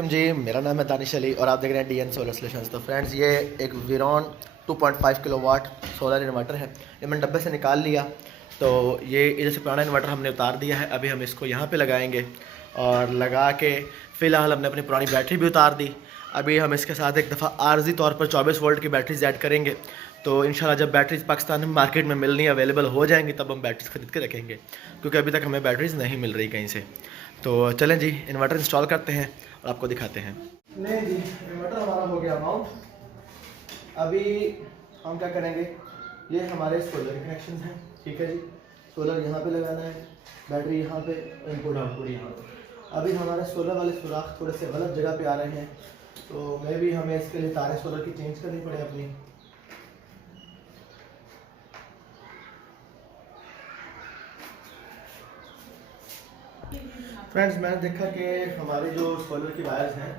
जी, मेरा नाम है दानिश अली और आप देख रहे हैं DN सोलर सोल्यूशंस। तो फ्रेंड्स, ये एक वीरॉन 2.5 किलोवाट सोलर इन्वर्टर है। ये मैंने डब्बे से निकाल लिया। तो ये जैसे पुराना इन्वर्टर हमने उतार दिया है, अभी हम इसको यहाँ पे लगाएंगे और लगा के फ़िलहाल हमने अपनी पुरानी बैटरी भी उतार दी। अभी हम इसके साथ एक दफ़ा आर्जी तौर पर 24 वोल्ट की बैटरीज ऐड करेंगे। तो इंशाल्लाह जब बैटरीज पाकिस्तान में मार्केट में मिलनी अवेलेबल हो जाएंगी तब हम बैटरीज ख़रीद के रखेंगे, क्योंकि अभी तक हमें बैटरीज नहीं मिल रही कहीं से। तो चलें जी, इन्वर्टर इंस्टॉल करते हैं और आपको दिखाते हैं। नहीं जी, इन्वर्टर हमारा हो गया माउंट। अभी हम क्या करेंगे, ये हमारे सोलर के कनेक्शन हैं, ठीक है जी। सोलर यहाँ पे लगाना है, बैटरी यहाँ पे, इनपुट आउटपुट यहाँ पे। अभी हमारे सोलर वाले सुराख थोड़े से गलत जगह पे आ रहे हैं, तो मे भी हमें इसके लिए तारे सोलर की चेंज करनी पड़े अपनी। फ्रेंड्स, मैंने देखा कि हमारी जो सोलर की वायर्स हैं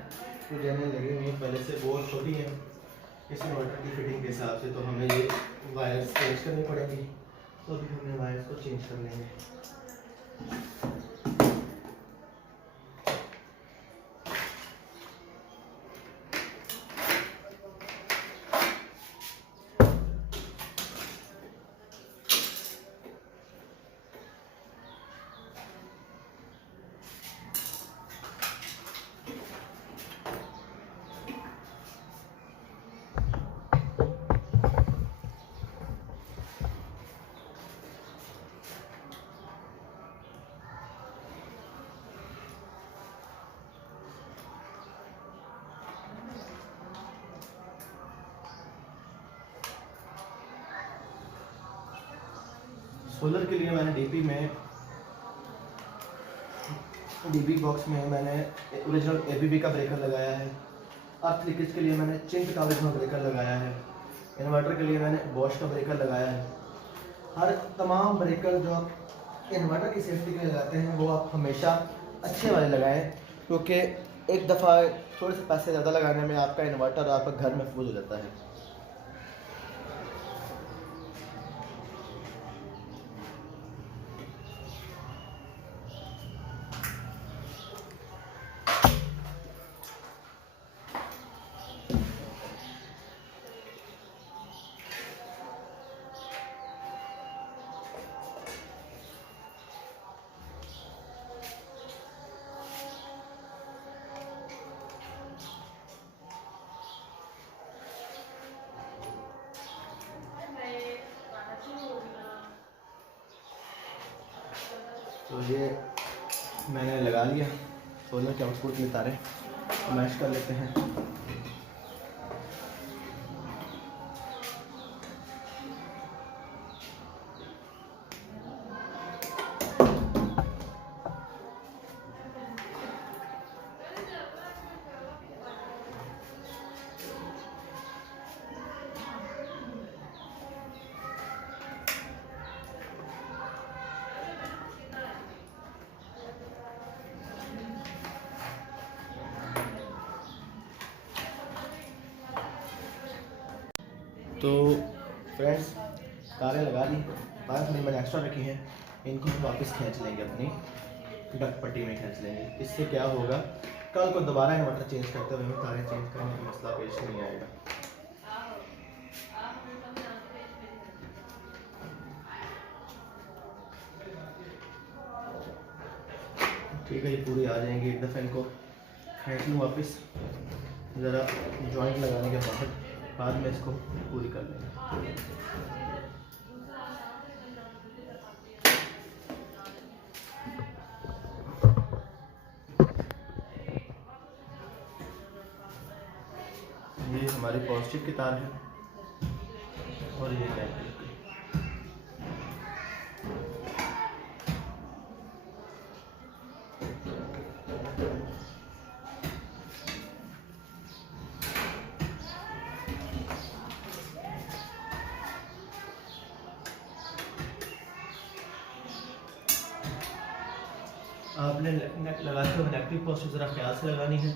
वो जनरल लगी हुई हैं पहले से, बहुत छोटी हैं इस इन्वर्टर की फिटिंग के हिसाब से, तो हमें ये वायर्स चेंज करनी पड़ेंगी। तो अभी हमने वायर्स को चेंज कर लेंगे। सोलर के लिए मैंने डीपी बॉक्स में मैंने ओरिजिनल ABB का ब्रेकर लगाया है। अर्थ लीकेज के लिए मैंने चिंट का ओरिजिनल ब्रेकर लगाया है। इन्वर्टर के लिए मैंने बॉश का ब्रेकर लगाया है। हर तमाम ब्रेकर जो आप इन्वर्टर की सेफ्टी के लिए लगाते हैं वो आप हमेशा अच्छे वाले लगाएं, क्योंकि एक दफ़ा थोड़े से पैसे ज़्यादा लगाने में आपका इन्वर्टर आपका घर महफूज हो जाता है। तो ये मैंने लगा लिया। सोलर के आउटपुट में तारे मैच कर लेते हैं। तो फ्रेंड्स, तारे लगा ली, 5 मिनट मैंने एक्स्ट्रा रखी हैं, इनको हम वापस खींच लेंगे, अपनी डक पट्टी में खींच लेंगे। इससे क्या होगा, कल को दोबारा इन्वर्टर चेंज करते हुए हमें तारे चेंज करने का मसला पेश नहीं आएगा। ठीक है, ये पूरी आ जाएंगी। एक दफ़ा इनको खींच लूँ वापस, ज़रा जॉइंट लगाने के बाद में इसको पूरी कर लेंगे। ये हमारी पॉजिटिव की तार है और ये नेगेटिव। आपने लगाते हुए नेगेटिव पॉजिटिव ज़रा ख्याल से लगानी है।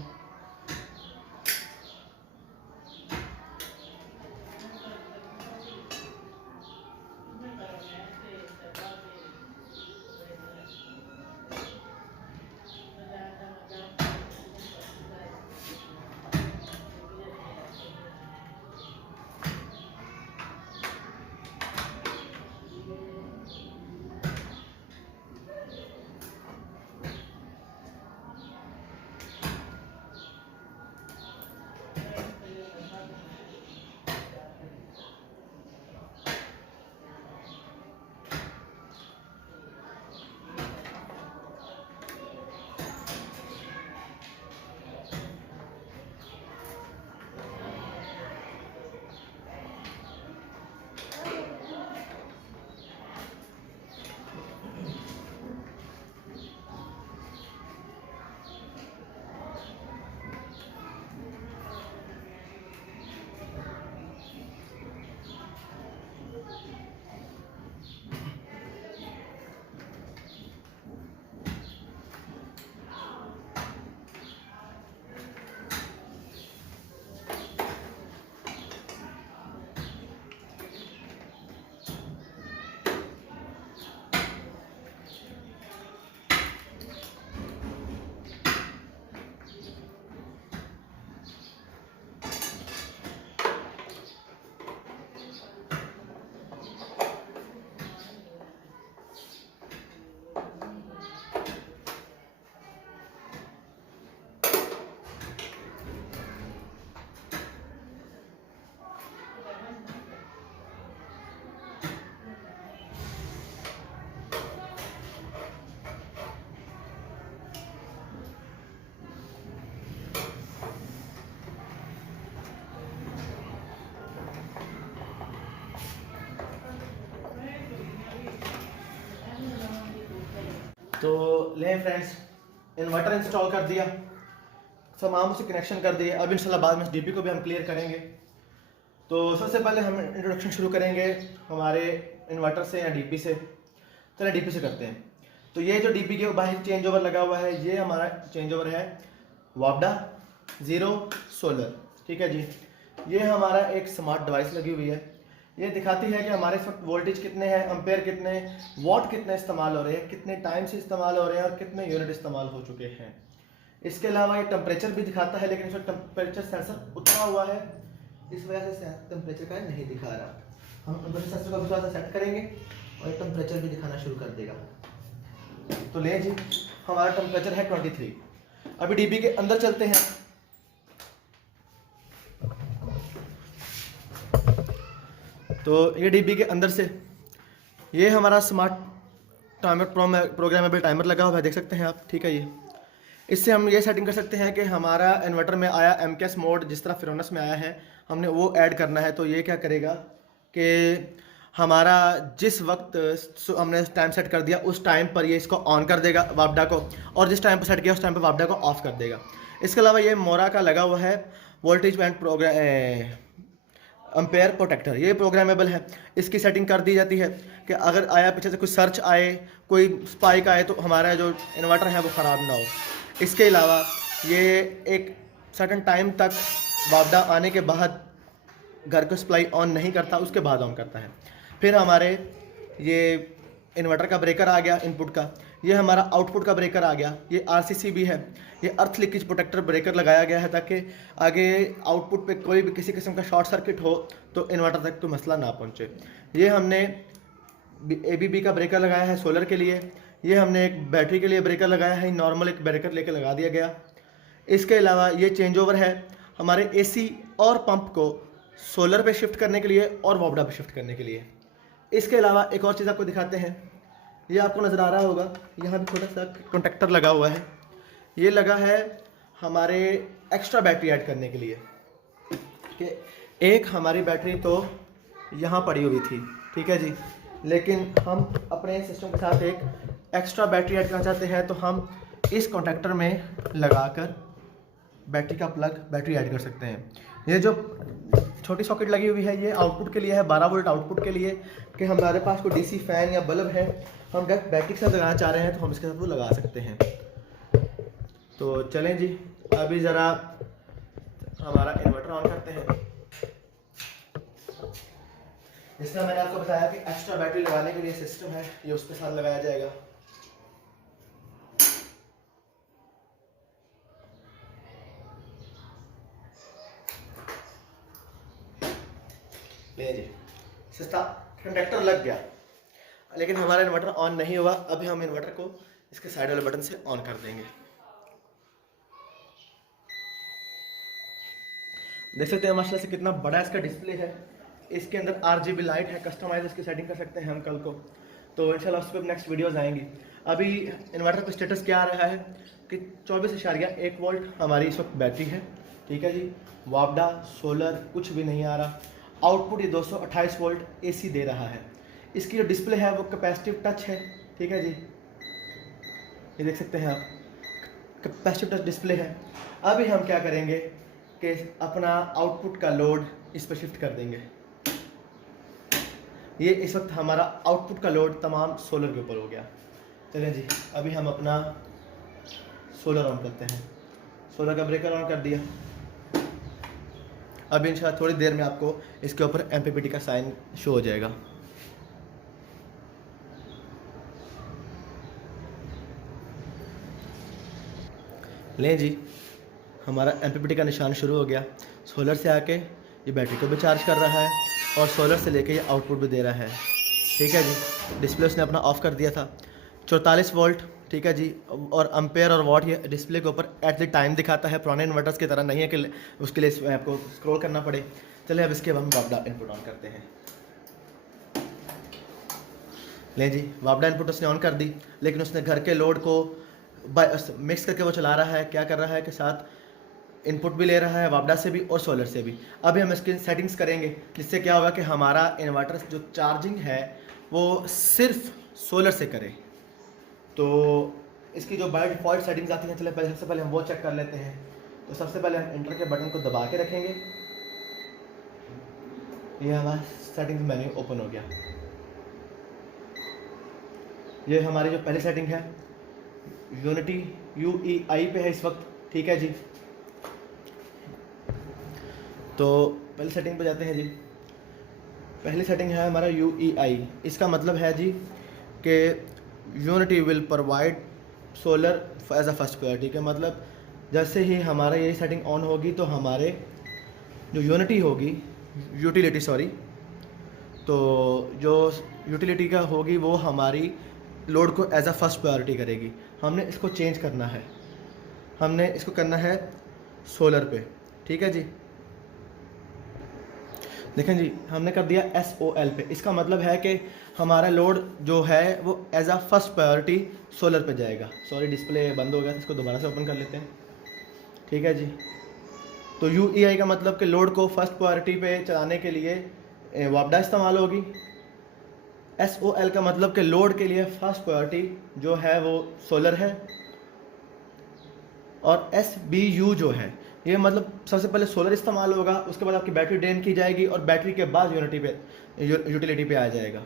तो ले फ्रेंड्स, इन्वर्टर इंस्टॉल कर दिया, तमाम उसे कनेक्शन कर दिए। अब इंशाल्लाह बाद में डीपी को भी हम क्लियर करेंगे। तो सबसे पहले हम इंट्रोडक्शन शुरू करेंगे हमारे इन्वर्टर से या डीपी से। चलिए डीपी से करते हैं। तो ये जो डीपी के बाहर चेंज ओवर लगा हुआ है, ये हमारा चेंज ओवर है वापडा 0 सोलर, ठीक है जी। ये हमारा एक स्मार्ट डिवाइस लगी हुई है, ये दिखाती है कि हमारे इस वक्त वोल्टेज कितने हैं, एम्पेयर कितने, वॉट कितने इस्तेमाल हो रहे हैं, कितने टाइम से इस्तेमाल हो रहे हैं और कितने यूनिट इस्तेमाल हो चुके हैं। इसके अलावा ये टेम्परेचर भी दिखाता है, लेकिन इसमें टेम्परेचर सेंसर उतरा हुआ है, इस वजह से टेम्परेचर का नहीं दिखा रहा। हम टेम्परेचर सेंसर को भी थोड़ा सा सेट करेंगे और ये टेम्परेचर भी दिखाना शुरू कर देगा। तो ले जी, हमारा टेम्परेचर है 23। अभी डीबी के अंदर चलते हैं। तो ये डीबी के अंदर से ये हमारा स्मार्ट टाइमर प्रोग्रामेबल टाइमर लगा हुआ है, देख सकते हैं आप, ठीक है। ये इससे हम ये सेटिंग कर सकते हैं कि हमारा इन्वर्टर में आया एमकेएस मोड जिस तरह फिरोनस में आया है, हमने वो ऐड करना है। तो ये क्या करेगा कि हमारा जिस वक्त हमने टाइम सेट कर दिया उस टाइम पर ये इसको ऑन कर देगा वापडा को, और जिस टाइम पर सेट किया उस टाइम पर वापडा को ऑफ कर देगा। इसके अलावा ये मोरा का लगा हुआ है voltage band program ampere protector, ये प्रोग्रामेबल है। इसकी सेटिंग कर दी जाती है कि अगर आया पीछे से कोई सर्च आए, कोई स्पाइक आए, तो हमारा जो इन्वर्टर है वो ख़राब ना हो। इसके अलावा ये एक सर्टन टाइम तक वापडा आने के बाद घर को सप्लाई ऑन नहीं करता, उसके बाद ऑन करता है। फिर हमारे ये इन्वर्टर का ब्रेकर आ गया इनपुट का, ये हमारा आउटपुट का ब्रेकर आ गया, ये आरसीसी भी है, ये अर्थ लीकेज प्रोटेक्टर ब्रेकर लगाया गया है ताकि आगे आउटपुट पे कोई भी किसी किस्म का शॉर्ट सर्किट हो तो इन्वर्टर तक कोई मसला ना पहुंचे। ये हमने एबीबी का ब्रेकर लगाया है सोलर के लिए, ये हमने एक बैटरी के लिए ब्रेकर लगाया है, नॉर्मल एक ब्रेकर लेके लगा दिया गया। इसके अलावा ये चेंज ओवर है हमारे एसी और पंप को सोलर पे शिफ्ट करने के लिए और वापडा पे शिफ्ट करने के लिए। इसके अलावा एक और चीज़ आपको दिखाते हैं, ये आपको नज़र आ रहा होगा, यहाँ भी छोटा सा कॉन्टेक्टर लगा हुआ है, ये लगा है हमारे एक्स्ट्रा बैटरी ऐड करने के लिए। कि एक हमारी बैटरी तो यहाँ पड़ी हुई थी, ठीक है जी, लेकिन हम अपने सिस्टम के साथ एक एक्स्ट्रा बैटरी ऐड करना चाहते हैं, तो हम इस कॉन्टेक्टर में लगाकर बैटरी का प्लग बैटरी ऐड कर सकते हैं। ये जो छोटी सॉकेट लगी हुई है ये आउटपुट के लिए है, 12 वोल्ट आउटपुट के लिए, कि हमारे पास कोई डीसी फैन या बल्ब है, हम डायरेक्ट बैटरी के साथ लगाना चाह रहे हैं तो हम इसके साथ वो लगा सकते हैं। तो चलें जी, अभी ज़रा हमारा इन्वर्टर ऑन करते हैं। जिसका मैंने आपको बताया कि एक्स्ट्रा बैटरी लगाने के लिए सिस्टम है, ये उसके साथ लगाया जाएगा। ले जी, कंडक्टर लग गया, लेकिन हमारा इन्वर्टर ऑन नहीं हुआ। अभी हम इन्वर्टर को इसके साइड वाले बटन से ऑन कर देंगे। देख सकते हैं माशाल्लाह से कितना बड़ा इसका डिस्प्ले है। इसके अंदर RGB लाइट है, कस्टमाइज इसकी सेटिंग कर सकते हैं हम कल को। तो इंशाल्लाह उस पर नेक्स्ट वीडियोस आएंगी। अभी इन्वर्टर का स्टेटस क्या आ रहा है कि 24.1 वोल्ट हमारी इस वक्त बैटरी है, ठीक है जी। वापडा सोलर कुछ भी नहीं आ रहा। आउटपुट ये 228 वोल्ट AC दे रहा है। इसकी जो डिस्प्ले है वो कैपेसिटिव टच है, ठीक है जी, ये देख सकते हैं आप, कैपेसिटिव टच डिस्प्ले है। अभी हम क्या करेंगे कि अपना आउटपुट का लोड इस पर शिफ्ट कर देंगे। ये इस वक्त हमारा आउटपुट का लोड तमाम सोलर के ऊपर हो गया। चलें जी, अभी हम अपना सोलर ऑन करते हैं। सोलर का ब्रेकर ऑन कर दिया। अभी इंशाल्लाह थोड़ी देर में आपको इसके ऊपर MPPT का साइन शो हो जाएगा। लें जी, हमारा MPPT का निशान शुरू हो गया। सोलर से आके ये बैटरी को भी चार्ज कर रहा है और सोलर से लेके ये आउटपुट भी दे रहा है, ठीक है जी। डिस्प्ले उसने अपना ऑफ कर दिया था। 44 वोल्ट, ठीक है जी, और एम्पेयर और वॉट ये डिस्प्ले के ऊपर एट द टाइम दिखाता है। पुराने इन्वर्टर्स की तरह नहीं है कि उसके लिए आपको स्क्रॉल करना पड़े। चले अब इसके हम वापडा इनपुट ऑन करते हैं। लें जी, वापडा इनपुट उसने ऑन कर दी, लेकिन उसने घर के लोड को मिक्स करके वो चला रहा है। क्या कर रहा है कि साथ इनपुट भी ले रहा है वापडा से भी और सोलर से भी। अभी हम इसकी सेटिंग्स करेंगे, जिससे क्या होगा कि हमारा इन्वर्टर जो चार्जिंग है वो सिर्फ सोलर से करे। तो इसकी जो बाय डिफ़ॉल्ट सेटिंग्स आती हैं, चले सबसे पहले हम वो चेक कर लेते हैं। तो सबसे पहले हम इंटर के बटन को दबा के रखेंगे, ये हमारा सेटिंग्स मेन्यू ओपन हो गया। ये हमारी जो पहली सेटिंग है यूनिटी UEI पे है इस वक्त, ठीक है जी। तो पहली सेटिंग पे जाते हैं जी। पहली सेटिंग है हमारा UEI, इसका मतलब है जी कि unity will provide solar as a first priority के मतलब जैसे ही हमारा ये सेटिंग ऑन होगी तो हमारे जो यूटिलिटी सॉरी, तो जो यूटिलिटी का होगी वो हमारी लोड को एज अ फर्स्ट प्रायोरिटी करेगी। हमने इसको चेंज करना है, हमने इसको करना है सोलर पे, ठीक है जी। देखें जी, हमने कर दिया SOL पे, इसका मतलब है कि हमारा लोड जो है वो as a first priority solar पे जाएगा। सॉरी डिस्प्ले बंद हो गया था, इसको दोबारा से ओपन कर लेते हैं, ठीक है जी। तो UEI का मतलब कि लोड को फर्स्ट प्रायोरिटी पे चलाने के लिए वापडा इस्तेमाल होगी। SOL का मतलब कि लोड के लिए फर्स्ट प्रायोरिटी जो है वो सोलर है। और SBU जो है ये मतलब सबसे पहले सोलर इस्तेमाल होगा, उसके बाद आपकी बैटरी ड्रेन की जाएगी और बैटरी के बाद यूटिलिटी पे आ जाएगा,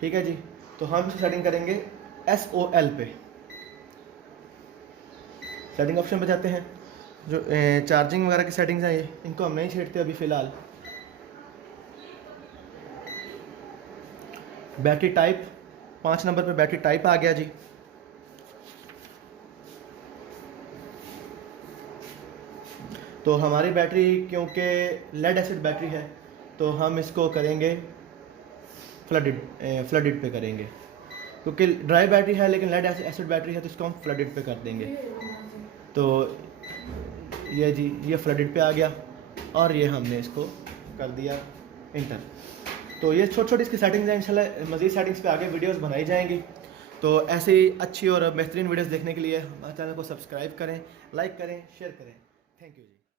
ठीक है जी। तो हम इसकी सेटिंग करेंगे SOL पे। सेटिंग ऑप्शन पे जाते हैं, जो चार्जिंग वगैरह की सेटिंग्स हैं ये इनको हम नहीं छेड़ते अभी फ़िलहाल। बैटरी टाइप 5 नंबर पे बैटरी टाइप आ गया जी। तो हमारी बैटरी क्योंकि लेड एसिड बैटरी है तो हम इसको करेंगे फ्लडेड पे करेंगे, क्योंकि ड्राई बैटरी है लेकिन लेड एसिड बैटरी है तो इसको हम फ्लडेड पे कर देंगे। तो ये जी ये फ्लडेड पे आ गया और ये हमने इसको कर दिया इंटर। तो ये छोटी छोटी इसकी सेटिंग्स हैं, इंशाल्लाह मज़ीद सेटिंग्स पे आगे वीडियोस बनाई जाएंगी। तो ऐसे ही अच्छी और बेहतरीन वीडियोस देखने के लिए हमारे चैनल को सब्सक्राइब करें, लाइक करें, शेयर करें। Thank you ji.